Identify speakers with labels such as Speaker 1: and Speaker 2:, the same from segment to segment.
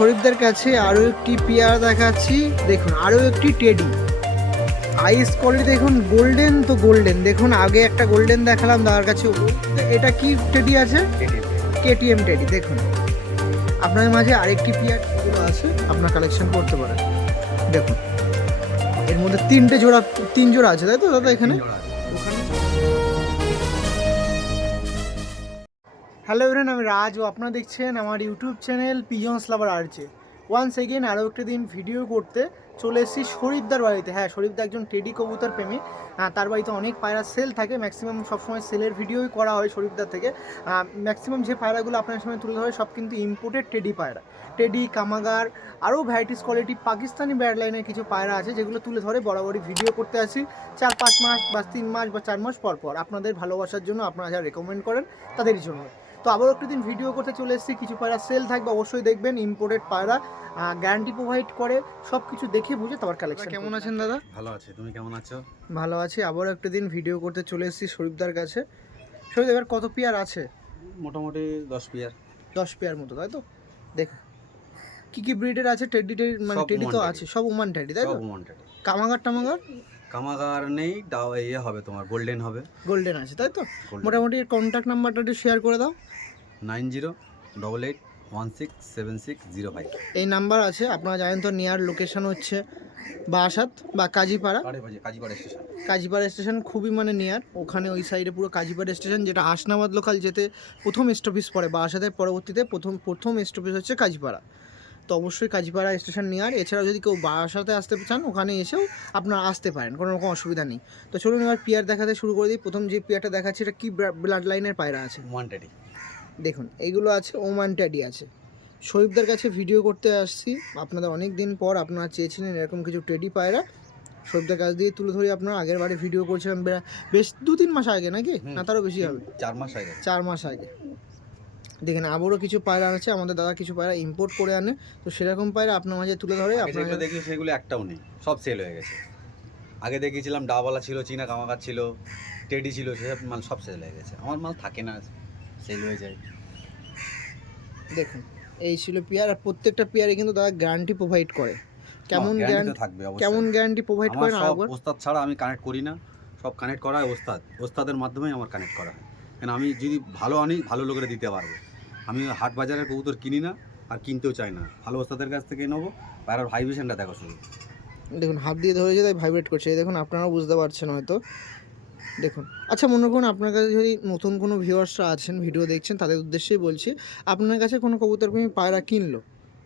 Speaker 1: শরীফদের কাছে আরও একটি পেয়ারা দেখাচ্ছি। দেখুন, আরও একটি টেডি। আইস কোয়ালিটি দেখুন, গোল্ডেন তো গোল্ডেন। দেখুন, আগে একটা গোল্ডেন দেখালাম দাদার কাছে এটা কি টেডি আছে? কেটিএম টেডি, দেখুন। আপনাদের মাঝে আরেকটি পিয়ার আছে, আপনার কালেকশন করতে পারেন। দেখুন, এর মধ্যে তিনটে জোড়া, তিন জোড়া আছে, তাই তো দাদা এখানে? হ্যালো এভরেন আমি রাজ ও আপনারা দেখছেন আমার ইউটিউব চ্যানেল পিজন্স লাভার আর্চে ওয়ান্স এগেন আরও একটা দিন ভিডিও করতে চলে এসেছি শরীফদার বাড়িতে। হ্যাঁ শরীফদা একজন টেডি কবুতর প্রেমী। তার বাড়িতে অনেক পায়রা সেল থাকে ম্যাক্সিমাম সবসময় সেলের ভিডিওই করা হয় শরীফদার থেকে। ম্যাক্সিমাম যে পায়রাগুলো আপনার সামনে তুলে ধরে সব কিন্তু ইম্পোর্টেড টেডি পায়রা। টেডি কামাগার আরও ভ্যারাইটিস কোয়ালিটি পাকিস্তানি ব্যাড লাইনের কিছু পায়রা আছে, যেগুলো তুলে ধরে বরাবরই ভিডিও করতে আসি। চার, পাঁচ মাস বা তিন মাস বা চার মাস পর পর। আপনাদের ভালোবাসার জন্য আপনারা যারা রেকমেন্ড করেন, তাদেরই জন্য। তো আবারও একটু দিন ভিডিও করতে চলে এসেছি। কিছু পায়রা সেল থাকবে অবশ্যই দেখবেন ইম্পোর্টেড পায়রা গ্যারান্টি প্রোভাইড করে সব কিছু দেখে বুঝে তোমার কালেকশন কেমন আছেন দাদা?
Speaker 2: ভালো আছে তুমি কেমন আছো?
Speaker 1: ভালো আছি আবারও একটা দিন ভিডিও করতে চলে এসেছি শরীফদার কাছে। শরীফ এবার কত পেয়ার আছে?
Speaker 2: মোটামুটি দশ পিয়ার।
Speaker 1: দশ পেয়ার মতো তাই তো? দেখ কি কি ব্রিডের আছে? টেডি টেডি মানে টেডি তো আছে সব ওমান টেডি তাই তো? কামাগার টামাগার?
Speaker 2: কামাগার নেই ডাও ইয়ে হবে তোমার গোল্ডেন হবে।
Speaker 1: গোল্ডেন আছে তাই তো? মোটামুটি কন্ট্যাক্ট নাম্বারটা একটু শেয়ার করে দাও।
Speaker 2: Nine zero double eight one six seven six zero five
Speaker 1: এই নাম্বার আছে আপনারা জানেন তো নিয়ার লোকেশন হচ্ছে বাসাত বা কাজীপাড়া।
Speaker 2: কাজীপাড়া স্টেশন
Speaker 1: কাজীপাড়া স্টেশন খুবই মানে নিয়ার ওখানে ওই সাইডে পুরো কাজীপাড়া স্টেশন যেটা হাসনাবাদ লোকাল যেতে প্রথম স্টপেজ পড়ে বাসাতের পরবর্তীতে প্রথম প্রথম স্টপেজ হচ্ছে কাজীপাড়া। তো অবশ্যই কাজীপাড়া স্টেশন নিয়ার এছাড়াও যদি কেউ বাসাতে আসতে চান ওখানে এসেও আপনারা আসতে পারেন কোনো রকম অসুবিধা নেই। তো চলুন এবার পিয়ার দেখাতে শুরু করে দিই। প্রথম যে পিয়ারটা দেখাচ্ছি এটা কি ব্লাড লাইনের পায়রা আছে?
Speaker 2: ওয়ান্টেড
Speaker 1: দেখুন এইগুলো আছে ওমান ট্যাডি আছে। শরীফদের কাছে ভিডিও করতে আসছি। আপনাদের অনেক দিন পর আপনারা চেয়েছিলেন এরকম কিছু টেডি পায়রা। শরীফদের কাছ দিয়ে তুলে ধরি আপনারা আগের বারে ভিডিও করছিলাম। বেশ দু তিন মাস আগে নাকি? না তারও বেশি হবে।
Speaker 2: চার মাস আগে।
Speaker 1: চার মাস আগে। দেখেন আবারও কিছু পায়রা আছে আমাদের দাদা কিছু পায়রা ইম্পোর্ট করে আনে। তো সেরকম পায়রা আপনার মাঝে তুলে ধরে
Speaker 2: আগে
Speaker 1: আপনার
Speaker 2: দেখি সেগুলো একটাও নেই সব সেল হয়ে গেছে। আগে দেখিয়েছিলাম ডাবালা ছিল চীনা কামাগার ছিল টেডি ছিল সেসব মাল সব সেল হয়ে গেছে। আমার মাল থাকে না সেল হয়ে যায়।
Speaker 1: দেখুন এই ছিল পেয়ার আর প্রত্যেকটা পেয়ারে কিন্তু দাদা গ্যারান্টি প্রোভাইড করে। কেমন
Speaker 2: গ্যারান্টি থাকবে
Speaker 1: কেমন গ্যারান্টি প্রোভাইড
Speaker 2: করে
Speaker 1: আরেকবার
Speaker 2: ওস্তাদ ছাড়া আমি কানেক্ট করি না সব কানেক্ট করা হয় ওস্তাদ। ওস্তাদের মাধ্যমেই আমার কানেক্ট করা হয়। কেন আমি যদি ভালো আনি ভালো লোকেরা দিতে পারব। আমি হাট বাজারের কবুতর কিনি না আর কিনতেও চাই না। ভালো ওস্তাদের কাছ থেকে নেব আর ভাইব্রেশনটা দেখো শুধু।
Speaker 1: দেখুন হাত দিয়ে ধরেছে তাই ভাইব্রেট করছে দেখুন আপনারাও বুঝতে পারছেন হয়তো। দেখুন আচ্ছা মনে করুন আপনার কাছে যদি নতুন কোনো ভিউয়ার্সরা আছেন ভিডিও দেখছেন তাদের উদ্দেশ্যেই বলছি আপনার কাছে কোনো কবুতর প্রেমী পায়রা কিনলো?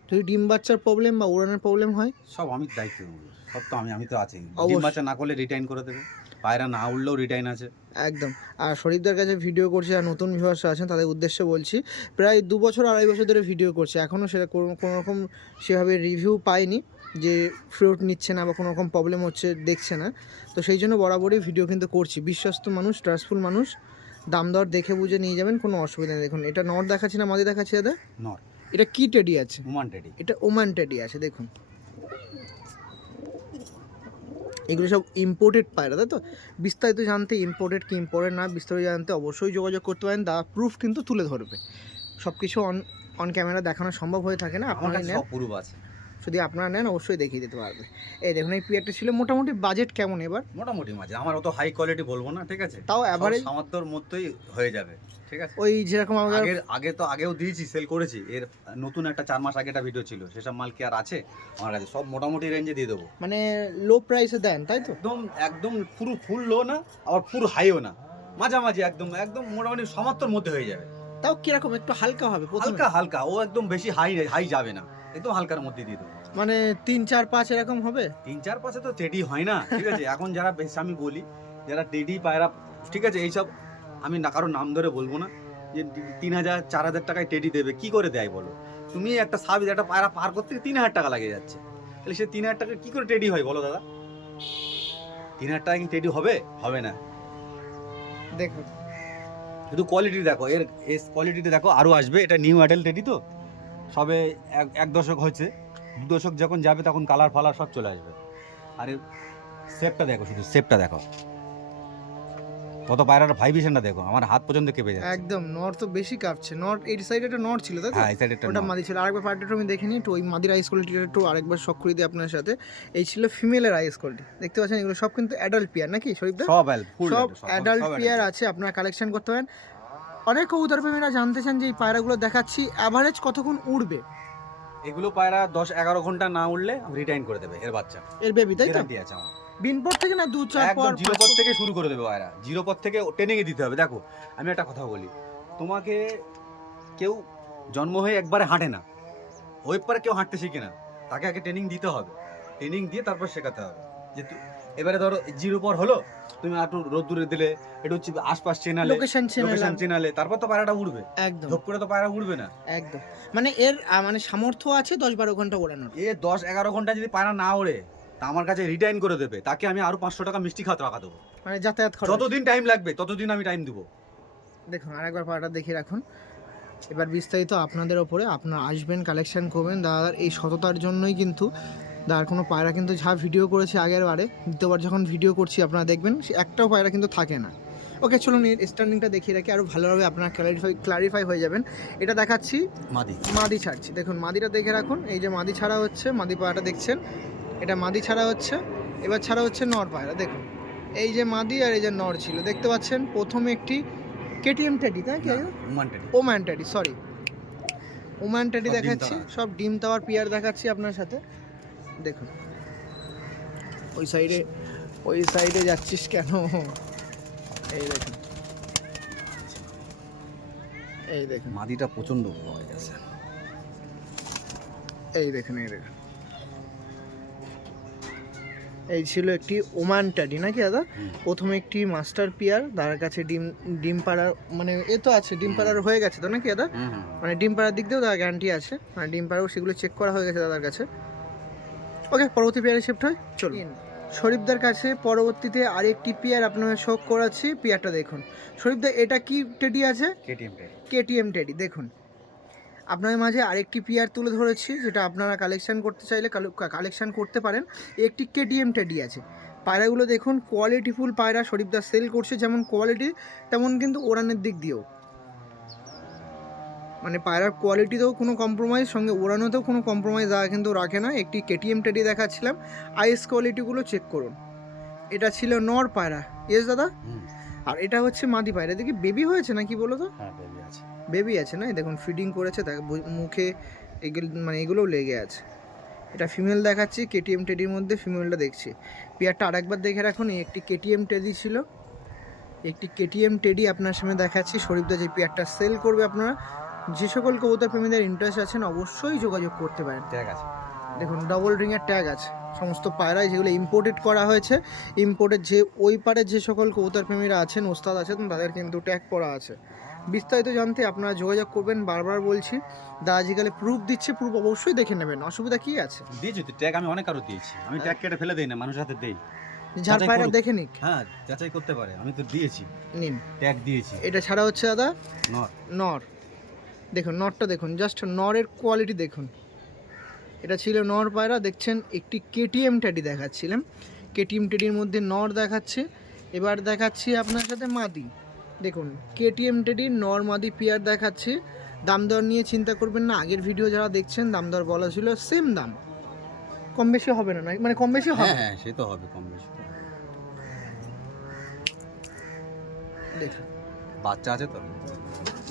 Speaker 1: যদি ডিম বাচ্চার প্রবলেম বা উড়ানের প্রবলেম হয়?
Speaker 2: সব আমি দায়িত্ব সব তো আমি আমি তো আছি। ডিম। বাচ্চা না করলে রিটার্ন করে দেবে। পায়রা না উঠলেও রিটার্ন আছে।
Speaker 1: একদম। আর শরীফদের কাছে ভিডিও করছে আর নতুন ভিউয়ার্সরা আছেন তাদের উদ্দেশ্যে বলছি প্রায় দু বছর আড়াই বছর ধরে ভিডিও করছে। এখনও সেটা কোনো কোনো রকম সেভাবে রিভিউ পাইনি যে ফ্রুট নিচ্ছে না বা কোনো রকম প্রবলেম হচ্ছে দেখছে না। তো সেই জন্য বরাবরই ভিডিও কিন্তু করছি। বিশ্বস্ত মানুষ ট্রাস্টফুল মানুষ দাম দর দেখে বুঝে নিয়ে যাবেন কোনো অসুবিধা নেই। দেখুন এটা নট দেখাচ্ছি না মাদি দেখাচ্ছি দাদা?
Speaker 2: নট
Speaker 1: এটা কি টেডি আছে?
Speaker 2: ওমান টেডি
Speaker 1: এটা ওমান টেডি আছে দেখুন। এগুলো সব ইম্পোর্টেড পায়রা তাই তো? বিস্তারিত জানতে ইম্পোর্টেড কি ইম্পোর্টেড না বিস্তারিত জানতে অবশ্যই যোগাযোগ করতে পারেন। দা প্রুফ কিন্তু তুলে ধরবে। সব কিছু অন অন ক্যামেরা দেখানো সম্ভব হয়ে থাকে না আপনার
Speaker 2: প্রুফ আছে।
Speaker 1: যদি আপনারা নেন অবশ্যই দেখিয়ে দিতে পারবে। এই দেখুন এই পিয়ারটা ছিল মোটামুটি বাজেট কেমন এবার?
Speaker 2: মোটামুটি মাঝে আমার অত হাই কোয়ালিটি বলব না ঠিক আছে?
Speaker 1: তাও অ্যাভারেজ
Speaker 2: সামর্থ্যর মধ্যেই হয়ে যাবে ঠিক আছে?
Speaker 1: ওই যেরকম
Speaker 2: আগের আগে তো আগেও দিয়েছি সেল করেছি। এর নতুন একটা চার মাস আগে একটা ভিডিও ছিল। সেসব মাল কি আর আছে? আমার কাছে সব মোটামুটি রেঞ্জে দিয়ে দেবো।
Speaker 1: মানে লো প্রাইসে দেন তাই তো?
Speaker 2: একদম একদম পুরো ফুল লো না আবার পুরো হাইও না। মাঝামাঝি একদম একদম মোটামুটি সামর্থ্যর মধ্যে হয়ে যাবে।
Speaker 1: তাও কীরকম? একটু হালকা হবে
Speaker 2: হালকা হালকা। ও একদম বেশি হাই হাই যাবে না। একদম হালকার মধ্যে দিয়ে দেবো।
Speaker 1: মানে তিন চার পাঁচ এরকম হবে?
Speaker 2: তিন চার পাশে তো টেডি হয় না ঠিক আছে? এখন যারা বেশ আমি বলি যারা টেডি পায়রা ঠিক আছে? এইসব আমি না কারও নাম ধরে বলব না যে তিন হাজার চার হাজার টাকায় টেডি দেবে কি করে দেয় বলো? তুমি একটা সাবিজ একটা পায়রা পার করতে তিন হাজার টাকা লাগে যাচ্ছে। তাহলে সে তিন হাজার টাকা কি করে টেডি হয় বলো দাদা? তিন হাজার টাকা কি টেডি হবে? হবে না।
Speaker 1: দেখুন।
Speaker 2: শুধু কোয়ালিটি দেখো এর এর কোয়ালিটিতে দেখো আরও আসবে এটা নিউ অ্যাডেল টেডি তো? সবে এক এক দশক হয়েছে। দু দশক যখন যাবে তখন কালার ফালার সব চলে আসবে। আর শেপটা দেখো শুধু শেপটা দেখো। কত পায়রার ভাইব্রেশনটা দেখো আমার হাত পর্যন্ত কেঁপে যাচ্ছে।
Speaker 1: একদম নর তো বেশি কাঁপছে। নর এই সাইডে একটা নর ছিল তাই
Speaker 2: হ্যাঁ এই সাইডে
Speaker 1: ওটা মাদি ছিল। আরেকবার পার্টিটা আমি দেখে নিই একটু ওই মাদির আইস কোয়ালিটিটা একটু আরেকবার শখ করে দিই আপনার সাথে। এই ছিল ফিমেলের আইস কোয়ালিটি দেখতে পাচ্ছেন এগুলো সব কিন্তু অ্যাডাল্ট পিয়ার নাকি শরীফদা?
Speaker 2: সব
Speaker 1: সব অ্যাডাল্ট পিয়ার আছে আপনারা কালেকশন করতে পারেন। অনেক কবুতর প্রেমীরা জানতে চান যে এই পায়রাগুলো দেখাচ্ছি। অ্যাভারেজ কতক্ষণ উড়বে?
Speaker 2: এগুলো পায়রা দশ এগারো ঘণ্টা না উঠলে রিটার্ন করে দেবে এর বাচ্চা।
Speaker 1: এর বেবি তাই তো?
Speaker 2: আছে আমার।
Speaker 1: বিনপর থেকে না দু চার পর
Speaker 2: জিরো পর থেকে শুরু করে দেবে পায়রা। জিরো পর থেকে ট্রেনিং এ দিতে হবে। দেখো আমি একটা কথা বলি। তোমাকে কেউ জন্ম হয়ে একবারে হাঁটে না। ওই পরে কেউ হাঁটতে শিখে না। তাকে আগে ট্রেনিং দিতে হবে। ট্রেনিং দিয়ে তারপর শেখাতে হবে। যে এবারে ধরো জিরো পর হলো তুমি একটু রোদ্দুরে দিলে একটু হচ্ছে আশপাশ চেনালে
Speaker 1: লোকেশন
Speaker 2: লোকেশন চেনালে তারপর তো পায়রাটা উড়বে।
Speaker 1: একদম।
Speaker 2: ধপ করে তো পায়রা উঠবে না।
Speaker 1: একদম। মানে এর মানে সামর্থ্য আছে দশ বারো ঘণ্টা ওড়ানোর?
Speaker 2: এ দশ এগারো ঘণ্টা যদি পায়রা না ওড়ে তা আমার কাছে রিটার্ন করে দেবে। তাকে আমি আরও পাঁচশো টাকা মিষ্টি খাওয়াতে রাখা দেবো।
Speaker 1: মানে যাতায়াত খরচ।
Speaker 2: যতদিন টাইম লাগবে ততদিন আমি টাইম দেবো।
Speaker 1: দেখুন আরেকবার পাড়াটা দেখে রাখুন। এবার বিস্তারিত আপনাদের ওপরে আপনারা আসবেন কালেকশন করবেন। দাদার এই সততার জন্যই কিন্তু দাদার কোনো পায়রা কিন্তু যা ভিডিও করেছে আগের বারে দ্বিতীয়বার যখন ভিডিও করছি আপনারা দেখবেন একটাও পায়রা কিন্তু থাকে না। ওকে চলুন এর স্ট্যান্ডিংটা দেখিয়ে রাখি আরও ভালোভাবে আপনারা ক্লারিফাই ক্লারিফাই হয়ে যাবেন। এটা দেখাচ্ছি।
Speaker 2: মাদি।
Speaker 1: মাদি ছাড়ছি। দেখুন মাদিটা দেখে রাখুন এই যে মাদি ছাড়া হচ্ছে মাদি পায়রাটা দেখছেন? এটা মাদি ছাড়া হচ্ছে এবার ছাড়া হচ্ছে নর পায়রা দেখুন। এই যে মাদি আর এই যে নর ছিল দেখতে পাচ্ছেন? প্রথমে একটি কেটিএম টেডি তাই কি? ওম্যান টেডি সরি ওম্যান
Speaker 2: ডিম
Speaker 1: দেখাচ্ছি সব ডিম তাওয়ার পিয়ার দেখাচ্ছি আপনার সাথে। দেখুন। ওই সাইডে ওই সাইডে যাচ্ছিস কেন? এই দেখুন। এই দেখুন।
Speaker 2: মাদিটা প্রচণ্ড বড় হয়ে গেছে।
Speaker 1: এই দেখুন এই দেখুন। এই ছিল একটি ওমান ট্যাডি নাকি দাদা? প্রথমে একটি মাস্টার পিয়ার তার কাছে ডিম ডিম পাড়ার মানে এ তো আছে ডিম পাড়ার হয়ে গেছে তো নাকি দাদা? মানে ডিম পাড়ার দিক দিয়েও দাদা গ্যারান্টি আছে। মানে ডিম পাড়াও সেগুলো চেক করা হয়ে গেছে দাদার কাছে। ওকে পরবর্তী পেয়ারে শিফট হয়। চলুন। শরীফদার কাছে পরবর্তীতে আরেকটি পেয়ার আপনাদের শোক করাচ্ছি। পেয়ারটা দেখুন। শরীফদা এটা কি টেডি আছে?
Speaker 2: কেটিএম টেডি
Speaker 1: কেটিএম টেডি দেখুন। আপনাদের মাঝে আরেকটি পিয়ার তুলে ধরেছি যেটা আপনারা কালেকশন করতে চাইলে কালেকশন করতে পারেন। একটি কেটিএম টেডি আছে। পায়রাগুলো দেখুন কোয়ালিটিফুল পায়রা শরীফদা সেল করছে। যেমন কোয়ালিটি তেমন কিন্তু ওড়ানের দিক দিয়েও। মানে পায়রার কোয়ালিটিতেও কোনো কম্প্রোমাইজ সঙ্গে ওড়ানোতেও কোনো কম্প্রোমাইজ দেওয়া কিন্তু রাখে না। একটি কেটিএম টেডি দেখাচ্ছিলাম। আইস কোয়ালিটিগুলো চেক করুন। এটা ছিল নর পায়রা। ইয়েস দাদা? আর এটা হচ্ছে মাদি পায়রা। দেখি বেবি হয়েছে নাকি বলো তো?
Speaker 2: হ্যাঁ বেবি আছে।
Speaker 1: বেবি আছে না? দেখুন ফিডিং করেছে দেখ মুখে এগুলো মানে এগুলোও লেগে আছে। এটা ফিমেল দেখাচ্ছি কেটিএম টেডির মধ্যে ফিমেলটা দেখছি। পেয়ারটা আরেকবার দেখে রাখুন একটি কেটিএম টেডি ছিল। একটি কেটিএম টেডি আপনার সামনে দেখাচ্ছি। শরীফদা যে পেয়ারটা সেল করবে আপনারা যে সকল কবুতর প্রেমীদের ইন্টারেস্ট আছেন অবশ্যই যোগাযোগ করতে পারেন।
Speaker 2: ঠিক আছে।
Speaker 1: দেখুন ডবল রিংয়ের ট্যাগ আছে। সমস্ত পায়রায় যেগুলো ইম্পোর্টেড করা হয়েছে ইম্পোর্টেড যে ওই পারে যে সকল কবুতর প্রেমীরা আছেন ওস্তাদ আছেন তাদের কিন্তু ট্যাগ করা আছে। বিস্তারিত জানতে আপনারা যোগাযোগ করবেন বারবার বলছি। দা আজকালে প্রুফ দিচ্ছে প্রুফ অবশ্যই দেখে নেবেন। অসুবিধা কি আছে?
Speaker 2: দিয়েছি তো ট্যাগ আমি অনেক আরও দিয়েছি। আমি ট্যাগ কেটে ফেলে দিই না মানুষের হাতে দেই।
Speaker 1: যার পায়রা দেখে নিক।
Speaker 2: হ্যাঁ যাচাই করতে পারে। আমি তো দিয়েছি।
Speaker 1: নিন।
Speaker 2: ট্যাগ দিয়েছি।
Speaker 1: এটা ছাড়া হচ্ছে দাদা?
Speaker 2: নর।
Speaker 1: নর। দেখুন নরটা দেখুন জাস্ট নরের কোয়ালিটি দেখুন। এটা ছিল নর পায়রা দেখছেন একটি কেটিএম ট্যাডি দেখাচ্ছিলাম। কেটিএম টেডির মধ্যে নর দেখাচ্ছে। এবার দেখাচ্ছি আপনার সাথে মাদি। দেখুন কেটিএম টেডি নর মাদি পিয়ার দেখাচ্ছে। দাম দর নিয়ে চিন্তা করবেন না আগের ভিডিও যারা দেখছেন দাম দর বলা ছিল সেম দাম। কম বেশি হবে না না মানে কম বেশি হবে।
Speaker 2: হ্যাঁ হ্যাঁ সে তো হবে কম বেশি
Speaker 1: দেখুন।
Speaker 2: বাচ্চা আছে তো?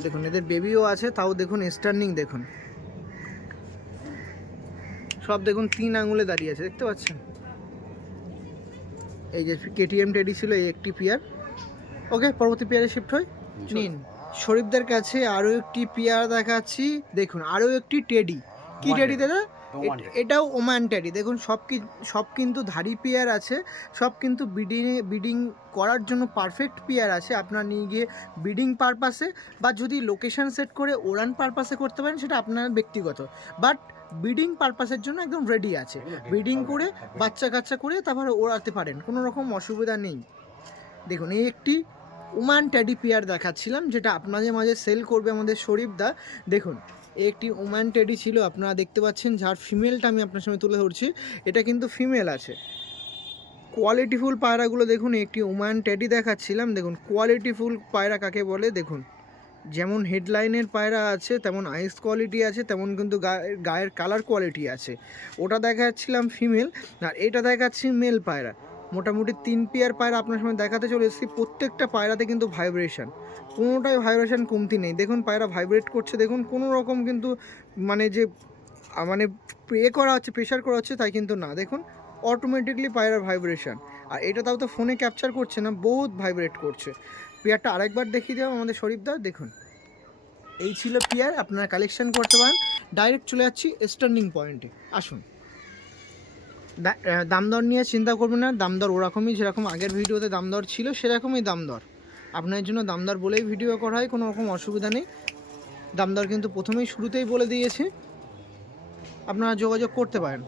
Speaker 1: দেখুন এদের বেবিও আছে তাও দেখুন স্টার্নিং দেখুন। সব দেখুন তিন আঙুলে দাঁড়িয়ে আছে দেখতে পাচ্ছেন? এই যে কেটিএম টেডি ছিল এই একটি পিয়ার ওকে পরবর্তী পিয়ারে শিফট হয় নিন। শরীফদের কাছে আরও একটি পিয়ার দেখাচ্ছি। দেখুন আরও একটি টেডি কি টেডি দাদা? এটাও ওমান টেডি দেখুন সব কি সব কিন্তু ধারি পেয়ার আছে সব কিন্তু বিডিং বিডিং করার জন্য পারফেক্ট পেয়ার আছে। আপনার নিয়ে গিয়ে বিডিং পারপাসে বা যদি লোকেশন সেট করে ওরান পারপাসে করতে পারেন সেটা আপনার ব্যক্তিগত। বাট বিডিং পারপাসের জন্য একদম রেডি আছে। ব্রিডিং করে বাচ্চা কাচ্চা করে তারপরে ওড়াতে পারেন কোনো রকম অসুবিধা নেই। দেখুন এই একটি ওমান ট্যাডি পেয়ার দেখাচ্ছিলাম যেটা আপনাদের মাঝে সেল করবে আমাদের শরীফদা। দেখুন একটি ওমান টেডি ছিল, আপনারা দেখতে পাচ্ছেন, যার ফিমেলটা আমি আপনার সামনে তুলে ধরছি। এটা কিন্তু ফিমেল আছে। কোয়ালিটিফুল পায়রাগুলো দেখুন, একটি ওম্যান টেডি দেখাচ্ছিলাম। দেখুন, কোয়ালিটিফুল পায়রা কাকে বলে? দেখুন, যেমন হেডলাইনের পায়রা আছে, তেমন আইস কোয়ালিটি আছে, তেমন কিন্তু গায়ের কালার কোয়ালিটি আছে। ওটা দেখাচ্ছিলাম ফিমেল, আর এটা দেখাচ্ছি মেল পায়রা। মোটামুটি তিন পেয়ার পায়রা আপনার সময় দেখাতে চলে এসেছি। প্রত্যেকটা পায়রাতে কিন্তু ভাইব্রেশন কোনোটাই ভাইব্রেশন কমতি নেই। দেখুন, পায়রা ভাইব্রেট করছে। দেখুন, কোনো রকম কিন্তু মানে যে মানে প্রে করা হচ্ছে প্রেশার করা হচ্ছে, তাই কিন্তু না। দেখুন অটোমেটিকলি পায়রার ভাইব্রেশন আর এটা তাও তো ফোনে ক্যাপচার করছে না, বহুত ভাইব্রেট করছে। পেয়ারটা আরেকবার দেখিয়ে দেওয়া আমাদের শরীফদা দেখুন। এই ছিল পেয়ার, আপনারা কালেকশন করতে পারেন। ডাইরেক্ট চলে যাচ্ছি স্ট্যান্ডিং পয়েন্টে আসুন। দাম দর নিয়ে চিন্তা করবেন না দাম দর ওরকমই যেরকম আগের ভিডিওতে দাম দর ছিল, সেরকমই দাম দর আপনার জন্য দাম দর বলেই ভিডিও করা হয়, কোনো রকম অসুবিধা নেই। দাম দর কিন্তু প্রথমেই শুরুতেই বলে দিয়েছি, আপনারা যোগাযোগ করতে পারেন।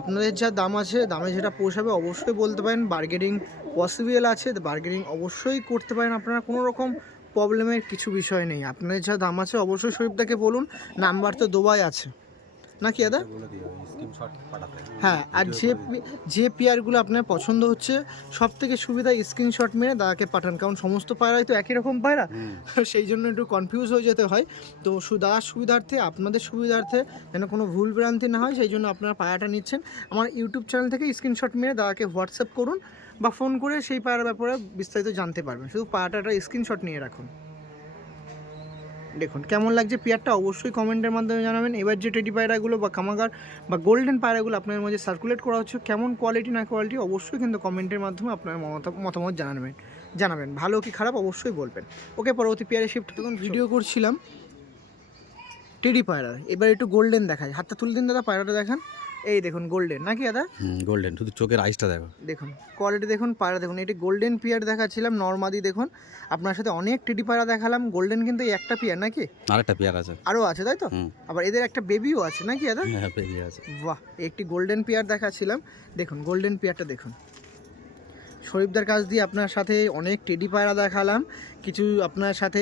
Speaker 1: আপনাদের যা দাম আছে, দামে যেটা পোষাবে অবশ্যই বলতে পারেন। বার্গেনিং পসিবল আছে বার্গেনিং অবশ্যই করতে পারেন। আপনারা কোনো রকম প্রবলেমের কিছু বিষয় নেই। আপনাদের যা দাম আছে, অবশ্যই শরীফদাকে বলুন নাম্বার তো দোবাই আছে। নাকি দাদা? হ্যাঁ আর যে যে পেয়ারগুলো আপনার পছন্দ হচ্ছে সব থেকে সুবিধা স্ক্রিনশট মেরে দাদাকে পাঠান। কারণ সমস্ত পায়রাই তো একই রকম পায়রা। সেই জন্য একটু কনফিউজ হয়ে যেতে হয়। তো দাদার সুবিধার্থে আপনাদের সুবিধার্থে যেন কোনো ভুল ভ্রান্তি না হয় সেই জন্য আপনারা পায়রাটা নিচ্ছেন। আমার ইউটিউব চ্যানেল থেকে স্ক্রিনশট মেরে দাদাকে হোয়াটসঅ্যাপ করুন বা ফোন করে সেই পায়রার ব্যাপারে বিস্তারিত জানতে পারবেন। শুধু পায়রাটা স্ক্রিনশট নিয়ে রাখুন। দেখুন, কেমন লাগছে পেয়ারটা অবশ্যই কমেন্টের মাধ্যমে জানাবেন। এবার যে টেডি পায়রাগুলো বা কামাগার বা গোল্ডেন পায়রাগুলো আপনার মধ্যে সার্কুলেট করা হচ্ছে, কেমন কোয়ালিটি না কোয়ালিটি অবশ্যই কিন্তু কমেন্টের মাধ্যমে আপনার মতামত জানাবেন জানাবেন। ভালো কি খারাপ অবশ্যই বলবেন। ওকে, পরবর্তী পেয়ারে শিফট তখন ভিডিও করছিলাম টেডি পায়রা, এবার একটু গোল্ডেন দেখায় হাতটা তুলে দিন দাদা, পায়রাটা দেখান। এই দেখুন গোল্ডেন নাকি দাদা?
Speaker 2: গোল্ডেন শুধু চোখের আইসটা দেখো।
Speaker 1: দেখুন কোয়ালিটি দেখুন পায়রা দেখুন এটি গোল্ডেন পিয়ার দেখাচ্ছিলাম নর্মাদি দেখুন। আপনার সাথে অনেক টেডি পায়রা দেখালাম গোল্ডেন কিন্তু এই একটা পিয়ার নাকি?
Speaker 2: আরেকটা পেয়ার আছে।
Speaker 1: আরও আছে তাই তো? আবার এদের একটা বেবিও আছে নাকি দাদা?
Speaker 2: হ্যাঁ পেয়ার আছে।
Speaker 1: বাহ একটি গোল্ডেন পেয়ার দেখাচ্ছিলাম। দেখুন গোল্ডেন পেয়ারটা দেখুন। শরীফদার কাছ দিয়ে আপনার সাথে অনেক টেডি পায়রা দেখালাম। কিছু আপনার সাথে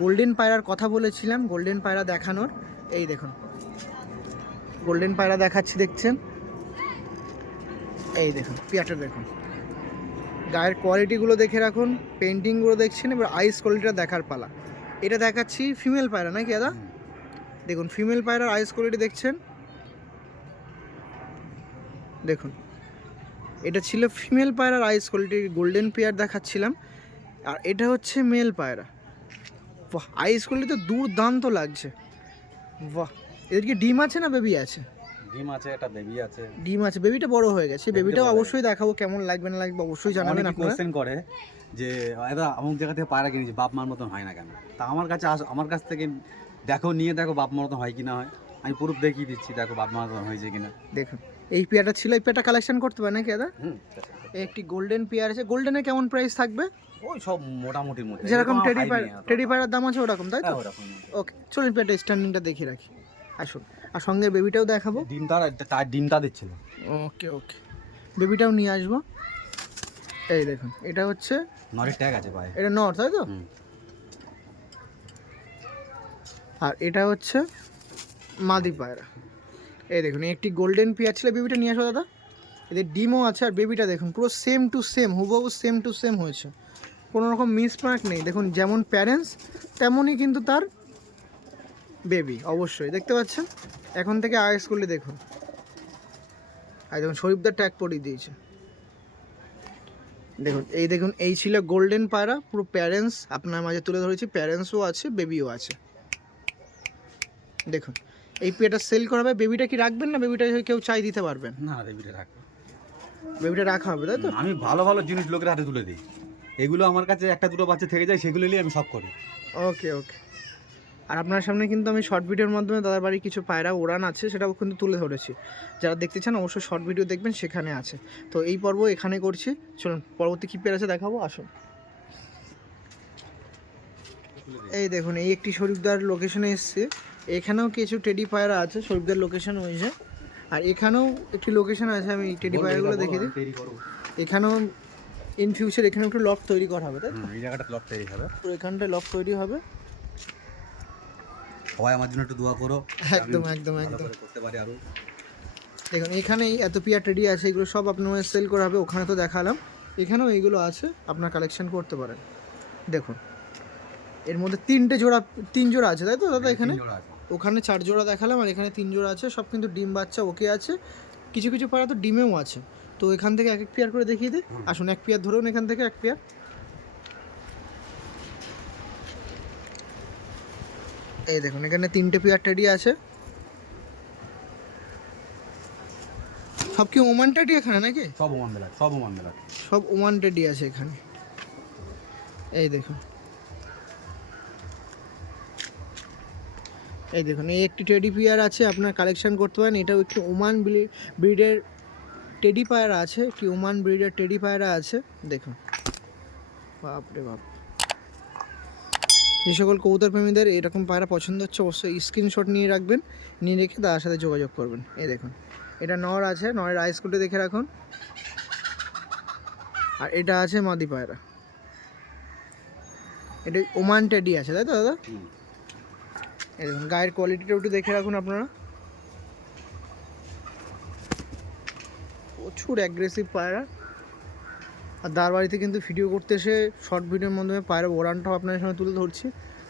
Speaker 1: গোল্ডেন পায়রার কথা বলেছিলাম গোল্ডেন পায়রা দেখানোর। এই দেখুন। গোল্ডেন পায়রা দেখাচ্ছি, দেখছেন? এই দেখুন পেয়ারটা দেখুন। গায়ের কোয়ালিটিগুলো দেখে রাখুন পেন্টিংগুলো দেখছেন, এবার আইস কোয়ালিটিটা দেখার পালা। এটা দেখাচ্ছি ফিমেল পায়রা, নাকি দাদা? দেখুন ফিমেল পায়রার আইস কোয়ালিটি দেখছেন? দেখুন, এটা ছিল ফিমেল পায়রার আইস কোয়ালিটির গোল্ডেন পেয়ার দেখাচ্ছিলাম। আর এটা হচ্ছে মেল পায়রা। বাহ আইস কোয়ালিটি তো দুর্দান্ত লাগছে। বাহ এদের কি ডিম আছে না বেবি আছে?
Speaker 2: ডিম আছে একটা বেবি আছে।
Speaker 1: ডিম আছে বেবিটা বড় হয়ে গেছে। বেবিটাও অবশ্যই দেখাবো কেমন লাগবে না লাগবে অবশ্যই জানাবেন
Speaker 2: অনেকে
Speaker 1: আপনারা।
Speaker 2: কোশ্চেন করে যে দাদা অমুক জায়গা থেকে পায়রা কিনেছি বাপ মার মতন হয় না কেন? তা আমার কাছে আমার কাছ থেকে দেখো নিয়ে দেখো বাপ মার মতন হয় কিনা হয়। আমি প্রুফ দেখিয়ে দিচ্ছি দেখো বাপ মার মতন হয়েছে কিনা।
Speaker 1: দেখুন এই পেয়ারটা ছিল এই পেয়ারটা কালেকশন করতে পারে নাকি দাদা? এই একটি গোল্ডেন পেয়ার আছে গোল্ডেনের কেমন প্রাইস থাকবে?
Speaker 2: ওই সব মোটামুটির মধ্যে।
Speaker 1: যেরকম টেডি। টেডি পায়রার দাম। আছে ওরকম তাই তো?
Speaker 2: হ্যাঁ, ওরকম।
Speaker 1: ওকে চলুন পেয়ারটা স্ট্যান্ডিংটা দেখিয়ে রাখি। আসুন। আর সঙ্গে বেবিটাও দেখাবো।
Speaker 2: ডিমটা তার ডিমটা দিচ্ছিল।
Speaker 1: ওকে ওকে। বেবিটাও নিয়ে আসব। এই দেখুন এটা হচ্ছে
Speaker 2: নরের ট্যাগ আছে পায়ে
Speaker 1: এটা নর তাই তো? আর এটা হচ্ছে মাদি পায়রা। এই দেখুন একটি গোল্ডেন পেয়ার ছিল বেবিটা নিয়ে আসো দাদা। এদের ডিমও আছে আর বেবিটা দেখুন পুরো সেম টু সেম হুবহু সেম টু সেম হয়েছে। কোনো রকম মিসমার্ক নেই। দেখুন যেমন প্যারেন্টস তেমনই কিন্তু তার বেবি অবশ্যই। দেখতে পাচ্ছেন? এখন থেকে আইস করলে দেখুন। আর দেখুন শরীফদার ট্যাগ পরিয়ে দিয়েছে। দেখুন এই দেখুন এই ছিল গোল্ডেন পায়রা পুরো প্যারেন্টস আপনার মাঝে তুলে ধরেছি প্যারেন্টসও আছে বেবিও আছে। দেখুন এই পেটা সেল করা হবে বেবিটা কি রাখবেন না বেবিটা কেউ চাই দিতে পারবেন?
Speaker 2: না বেবিটা রাখ
Speaker 1: বেবিটা রাখা হবে তাই তো?
Speaker 2: আমি ভালো ভালো জিনিস লোকের হাতে তুলে দিই। এগুলো আমার কাছে একটা দুটো বাচ্চা থেকে যায় সেগুলো নিয়ে আমি সব করি।
Speaker 1: ওকে ওকে আর আপনার সামনে কিন্তু আমি শর্ট ভিডিওর মাধ্যমে দাদার বাড়ির কিছু পায়রা ওড়ান আছে সেটাও কিন্তু তুলে ধরেছি। যারা দেখতে চান অবশ্যই শর্ট ভিডিও দেখবেন সেখানে আছে। তো এই পর্ব এখানে করছি। চলুন পরবর্তী কী পেয়ার আছে দেখাবো? আসুন। এই দেখুন এই একটি শরীফদার লোকেশনে এসছে। এখানেও কিছু টেডি পায়রা আছে শরীফদার লোকেশন হয়েছে আর এখানেও একটি লোকেশন আছে আমি টেডি পায়রাগুলো দেখিয়ে দিই। এখানেও ইন ফিউচার এখানে একটু লফট তৈরি করা হবে তাই তো?
Speaker 2: এই জায়গাটা ব্লক তৈরি হবে।
Speaker 1: তো এখানটায় লফট তৈরি হবে।
Speaker 2: সবাই আমার জন্য একটু দোয়া করো।
Speaker 1: একদম একদম একদম।
Speaker 2: করতে পারি আরও।
Speaker 1: দেখুন এখানেই এত পিয়ার টেডি আছে এগুলো সব আপনার সেল করা হবে ওখানে তো দেখালাম। এখানেও এইগুলো আছে আপনার কালেকশন করতে পারেন। দেখুন এর মধ্যে তিনটে জোড়া তিন জোড়া আছে তাই তো দাদা এখানে?
Speaker 2: জোড়া আছে।
Speaker 1: ওখানে চার জোড়া দেখালাম আর এখানে তিন জোড়া আছে সব কিন্তু ডিম বাচ্চা ওকে আছে। কিছু কিছু পাড়া তো ডিমেও আছে। তো এখান থেকে এক এক পেয়ার করে দেখিয়ে দিই। আসুন এক পেয়ার ধরুন এখান থেকে এক পেয়ার এই দেখুন এখানে তিনটে পেয়ার টেডি আছে। সব কি ওমান টেডি এখানে নাকি?
Speaker 2: সব ওমান বেলা সব ওমান বেলা
Speaker 1: সব ওমান টেডি আছে এখানে। এই দেখুন। এই দেখুন এই একটি টেডি পিয়ার আছে আপনার কালেকশন করতে পারেন। এটাও একটি ওমান ব্রিডের টেডি পায়রা আছে একটি ওমান ব্রিডের টেডি পায়রা আছে। দেখুন। বাপরে বাপ। যে সকল কবুতর প্রেমীদের এরকম পায়রা পছন্দ হচ্ছে অবশ্যই স্ক্রিনশট নিয়ে রাখবেন নিয়ে রেখে তার সাথে যোগাযোগ করবেন। এই দেখুন এটা নর আছে নরের আইসকুটে দেখে রাখুন। আর এটা আছে মাদি পায়রা। এটা ওমান টেডি আছে তাই তো দাদা? এই দেখুন গায়ের কোয়ালিটিটা একটু দেখে রাখুন আপনারা। প্রচুর অ্যাগ্রেসিভ পায়রা। আর দার বাড়িতে কিন্তু ভিডিও করতে এসে শর্ট ভিডিওর মাধ্যমে পায়রা ওরানটাও আপনাদের সামনে তুলে ধরছি।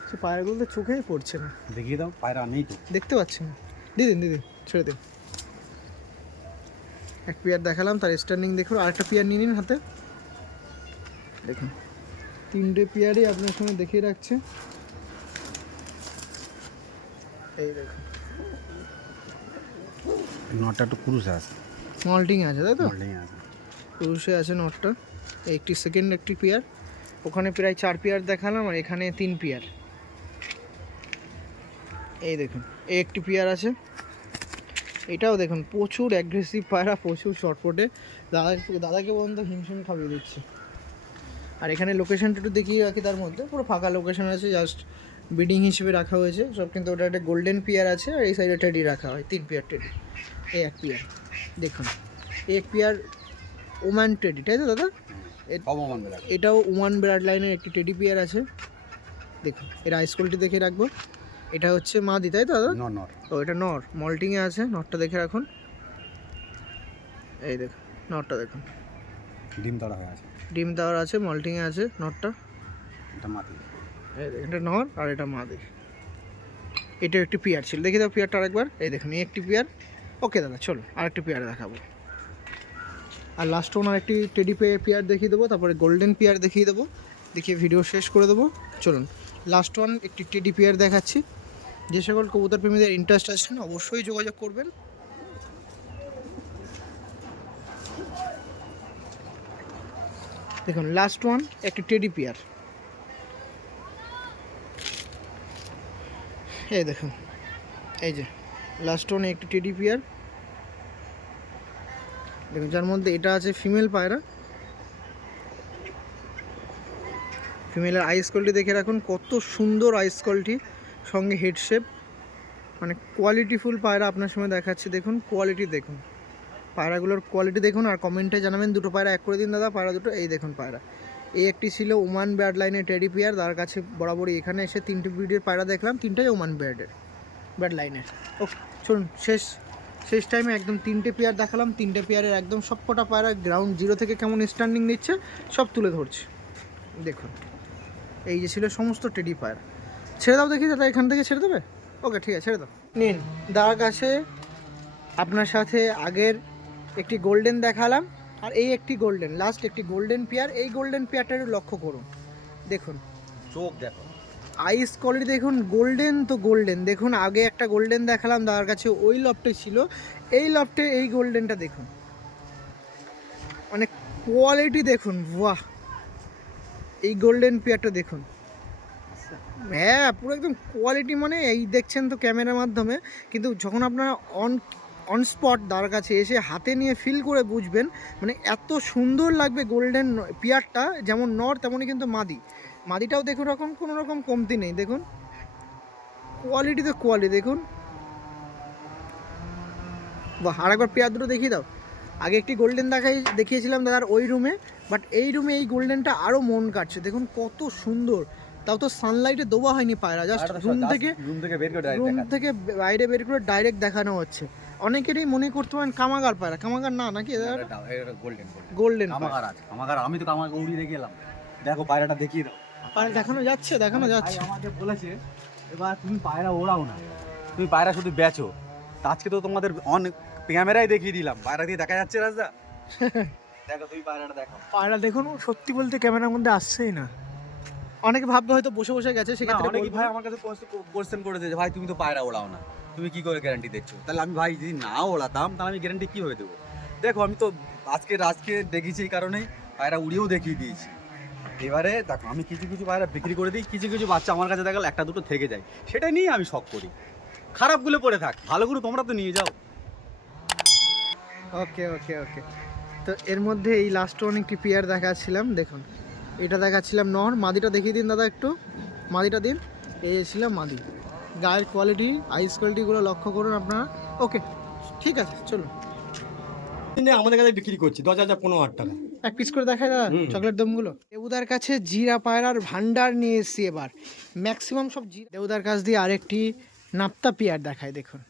Speaker 1: সে পায়রাগুলো তো চোখেই পড়ছে না।
Speaker 2: দেখিয়ে দাও পায়রা নেই তো।
Speaker 1: দেখতে পাচ্ছেন? না দিদি দিদি ছেড়ে দিন। এক পেয়ার দেখালাম তার স্ট্যান্ডিং দেখুন আরেকটা পেয়ার নিয়ে নিন হাতে। দেখুন তিনটে পেয়ারই আপনার সঙ্গে দেখিয়ে রাখছে। এই দেখুন।
Speaker 2: নটা একটু পুরুষে আছে।
Speaker 1: মল্টিং আছে তাই তো?
Speaker 2: হোল্ডিং আছে।
Speaker 1: পুরুষে আছে নটটা। একটি সেকেন্ড একটি পেয়ার ওখানে প্রায় চার পেয়ার দেখালাম আর এখানে তিন পেয়ার এই দেখুন এই একটি পেয়ার আছে। এটাও দেখুন, প্রচুর অ্যাগ্রেসিভ পায়রা, প্রচুর শর্টপটে দাদা, দাদাকে পর্যন্ত হিমশিম খাইয়ে দিচ্ছে। আর এখানে লোকেশনটা একটু দেখিয়ে রাখি তার মধ্যে। পুরো ফাঁকা লোকেশন আছে জাস্ট বিডিং হিসেবে রাখা হয়েছে। সব কিন্তু ওটা একটা গোল্ডেন পেয়ার আছে আর এই সাইডে টেডি রাখা হয়, তিন পেয়ার টেডি এই এক পেয়ার দেখুন। এক পেয়ার ওমান টেডি তাই তো দাদা? এটাও ওয়ান ব্রাড লাইনের একটি টেডি পিয়ার আছে। দেখুন এর আইস কোয়ালিটি দেখে রাখব। এটা হচ্ছে মাদি তাই তো দাদা?
Speaker 2: নর
Speaker 1: ও এটা নর। মল্টিংয়ে আছে নরটা দেখে রাখুন। এই দেখুন নরটা দেখুন।
Speaker 2: ডিম তাড়া হয়ে আছে।
Speaker 1: ডিম দেওয়ার আছে মল্টিংয়ে আছে নরটা।
Speaker 2: এটা
Speaker 1: এই দেখুন এটা নর আর এটা মাদি। এটা একটি পেয়ার ছিল। দেখি দাও পিয়ারটা আরেকবার। এই দেখুন এই একটি পেয়ার। ওকে দাদা চলো আরেকটি পেয়ার দেখাবো। আর লাস্ট ওনার একটি টেডি পে পেয়ার দেখিয়ে দেবো, তারপরে গোল্ডেন পেয়ার দেখিয়ে দেবো, দেখিয়ে ভিডিও শেষ করে দেবো। চলুন লাস্ট ওয়ান একটি টেডি পেয়ার দেখাচ্ছি। যে সকল কবুতর প্রেমীদের ইন্টারেস্ট আছেন অবশ্যই যোগাযোগ করবেন। দেখুন লাস্ট ওয়ান একটি টেডি পেয়ার এই দেখুন, এই যে লাস্ট ওয়ানে একটি টেডি পেয়ার দেখুন, যার মধ্যে এটা আছে ফিমেল পায়রা। ফিমেলের আইস দেখে রাখুন, কত সুন্দর আইস সঙ্গে হেড শেপ মানে কোয়ালিটিফুল পায়রা আপনার সময় দেখাচ্ছি, দেখুন কোয়ালিটি দেখুন। পায়রাগুলোর কোয়ালিটি দেখুন, আর কমেন্টে জানাবেন দুটো পায়রা, এক করে দিন দাদা, পায়রা দুটো, এই দেখুন পায়রা। এই একটি ছিল ওমান ব্যাড লাইনের টেডি পিয়ার তার কাছে বরাবরই এখানে এসে তিনটে ভিডিওর পায়রা দেখলাম, তিনটাই ওমান ব্যাডের ব্যাড লাইনের ও চলুন, শেষ। শেষ টাইমে একদম তিনটে পেয়ার দেখালাম, তিনটে পেয়ারের একদম সব কটা পায়রা গ্রাউন্ড জিরো থেকে কেমন স্ট্যান্ডিং নিচ্ছে, সব তুলে ধরছে। দেখুন, এই যে ছিল সমস্ত টেডি পায়রা ছেড়ে দাও দেখি, দাদা এখান থেকে ছেড়ে দেবে? ওকে ঠিক আছে, ছেড়ে দাও। নিন দাদার কাছে আপনার সাথে আগের একটি গোল্ডেন দেখালাম, আর এই একটি গোল্ডেন লাস্ট একটি গোল্ডেন পেয়ার এই গোল্ডেন পেয়ারটা লক্ষ্য করুন। দেখুন।
Speaker 2: চোখ দেখো।
Speaker 1: আইস কোয়ালিটি দেখুন গোল্ডেন তো গোল্ডেন দেখুন, আগে একটা গোল্ডেন দেখালাম দাদার কাছে ওই লফটে ছিল। এই লফটে এই গোল্ডেনটা দেখুন। মানে কোয়ালিটি দেখুন, বাহ! এই গোল্ডেন পেয়ারটা দেখুন। হ্যাঁ পুরো একদম কোয়ালিটি মানে এই দেখছেন তো ক্যামেরার মাধ্যমে। কিন্তু যখন আপনারা অন অন স্পট দার কাছে এসে হাতে নিয়ে ফিল করে বুঝবেন মানে এত সুন্দর লাগবে গোল্ডেন পিয়ারটা যেমন নর তেমনই কিন্তু মাদি। মাদিটাও দেখুন রকম কোনো রকম কমতি নেই দেখুন। কোয়ালিটি তো কোয়ালিটি দেখুন। বাহ আরেকবার পেয়ার দুটো দেখিয়ে দাও। আগে একটি গোল্ডেন দেখাই দেখিয়েছিলাম দাদার ওই রুমে বাট এই রুমে এই গোল্ডেনটা আরও মন কাটছে। দেখুন কত সুন্দর। তাও তো সানলাইটে দেওয়া হয়নি পায়রা জাস্ট রুম থেকে
Speaker 2: রুম থেকে বের করে
Speaker 1: রুম থেকে বাইরে বের করে ডাইরেক্ট দেখানো হচ্ছে। অনেকেরই মনে করতে পারেন কামাগার পায়রা। কামাগার না নাকি
Speaker 2: গোল্ডেন
Speaker 1: গোল্ডেন
Speaker 2: কামাগার আছে কামাগার আমি তো কামাগার উড়িয়ে গেলাম দেখো পায়রাটা দেখিয়ে দাও।
Speaker 1: পায়রা দেখানো যাচ্ছে দেখানো যাচ্ছে।
Speaker 2: আমাকে বলেছে এবার তুমি পায়রা ওড়াও না। তুমি পায়রা শুধু বেচো। আজকে তো তোমাদের অনেক ক্যামেরায় দেখিয়ে দিলাম। পায়রা দিয়ে দেখা যাচ্ছে রাজদা? দেখো তুমি পায়রাটা দেখো।
Speaker 1: পায়রা দেখুন সত্যি বলতে ক্যামেরার মধ্যে আসছেই না। অনেকে ভাববে হয়তো বসে বসে গেছে সেক্ষেত্রে বলবো-
Speaker 2: ভাই আমার কাছে কোশ্চেন করেছে যে ভাই তুমি তো পায়রা ওড়াও না। তুমি কি করে গ্যারান্টি দিচ্ছ? তাহলে আমি ভাই যদি না ওড়াতাম তাহলে আমি গ্যারান্টি কীভাবে দেবো? দেখো আমি তো আজকে রাজকে দেখেছি এই কারণেই পায়রা উড়িয়েও দেখিয়ে দিয়েছি। এবারে দেখো আমি কিছু কিছু পায়রা বিক্রি করে দিই কিছু কিছু বাচ্চা আমার কাছে দেখালে একটা দুটো থেকে যায়। সেটা নিয়ে আমি শখ করি। খারাপগুলো পড়ে থাক ভালোগুলো তোমরা তো নিয়ে যাও।
Speaker 1: ওকে ওকে ওকে। তো এর মধ্যে এই লাস্ট অনেকটি পেয়ার দেখাচ্ছিলাম দেখুন। এটা দেখাচ্ছিলাম নর মাদিটা দেখিয়ে দিন দাদা একটু। মাদিটা দিন। এই ছিল মাদি। গায়ের কোয়ালিটি আইস কোয়ালিটিগুলো লক্ষ্য করুন আপনারা। ওকে ঠিক আছে চলুন।
Speaker 3: দিনে আমাদের কাছে বিক্রি করছি দশ হাজার পনেরো হাজার টাকা।
Speaker 1: এক পিস করে দেখায় দাদা। চকলেট দমগুলো। দেবুদার কাছে জিরা পায়রার ভান্ডার নিয়ে এসেছি এবার। ম্যাক্সিমাম সব জিরা দেবুদার কাছ দিয়ে আরেকটি নাপ্তা পেয়ার দেখায় দেখুন।